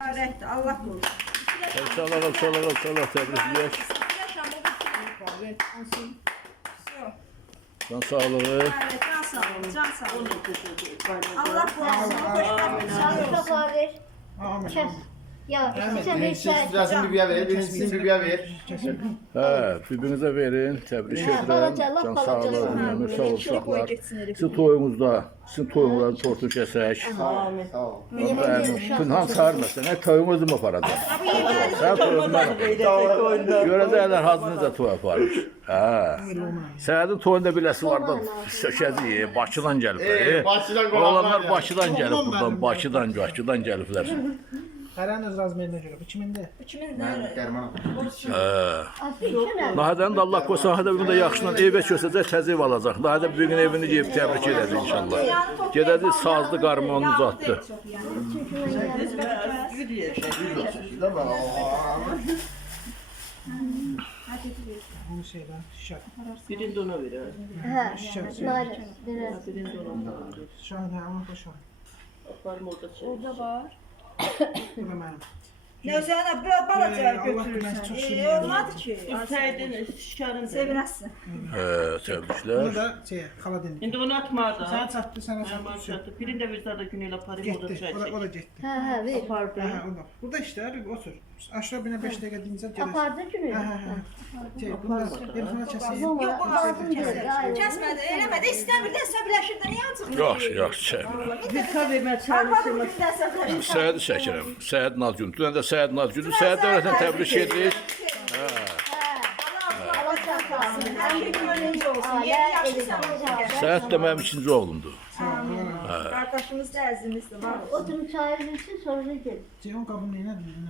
Rəhmət, Allah qorusun. Sağ ol, sağ ol, sağ ol, təbrikləyək. Can sağlığı. Can sağ olun, can sağ olun. Allah qorusun, xoşbəxt. Çok ağır. Ya sen de Siz Sizin bir ver, birincisini bir ver. Hə, bir-birinizə verin. Təbrik edirəm. balaca, lap Can balaca. sağlığı, Hə, ömür sağ ol İkili boy uşaqlar. elə. Sizin toyunuzda, sizin toyunuzda tortu kəsək. Sağ ol. Tünhan çağırmasın. Nə toyun özüm aparacam. Bu yeməli Sən toyun mən aparacam. Görəcəklər hazırınızda toy aparmış. Hə. Səhədin toyunda biləsi var da şəkəzi Bakıdan gəliblər. Ee, Bakıdan qonaqlar Olanlar gəlib. Bakıdan gəlib buradan, Bakıdan, Bakıdan gəliblər. Görə. Bu kimindir? kimin Ben. Hə. Aslında Nahədən də Allah qoysa, Nahədə bir də yaxşıdan evə köçəcək, təzə ev alacaq. Nahədə bir gün evini yeyib təbrik edəcək inşallah. Gedəcək sazlı qarmonu uzatdı. Onu şeydən şişər. Birinde ona verir. ha, maalesef biraz. Birinde ona verir. Şahin hə, onu xoşal. Aparım orada şey. Orada var. Bu da mənim. Nəzənə bir balaca Ey, şirin. olmadı ki. Ürseydin, şikarın Sevinəsin. Hə, Bunu təbriklər. da şeyə, xala dindir. İndi onu atma da. Sən çatdı, sənə Ben bana çatdı. çattı. Birinde bir tane günüyle aparayım orada Getdi, çay o da, o da çek. getdi. Ha ha ver. Apardı. Hə, hə, o da. Burada işte, bir otur. Aşağı binə 5 dəqiqə dincəl gəlir. Apardı günü. Hə, hə, hə. Şey, bunda telefona kəsəyim. Bu Yox, bu lazım değil. Kəsmədi, eləmədi, istəmirdi, əsəbləşirdi. Niyə açıq? Yaxşı, yaxşı, çək. Bir kahveme çay Arvadı bu gün əsəbləşirdi. Səhədi çəkirəm. Səhəd Nazgün. Dünən də Səhəd Nazgünü. Səhəd dövlətən təbrik edirik. Allah şey gönlünüzce olsun. Yeri yaxşı sağlık. Səhəd də mənim ikinci oğlumdur. Qardaşımız da əzimizdir, olsun. Oturun çayını için sonra gel. Ceyhun nə bilirsən?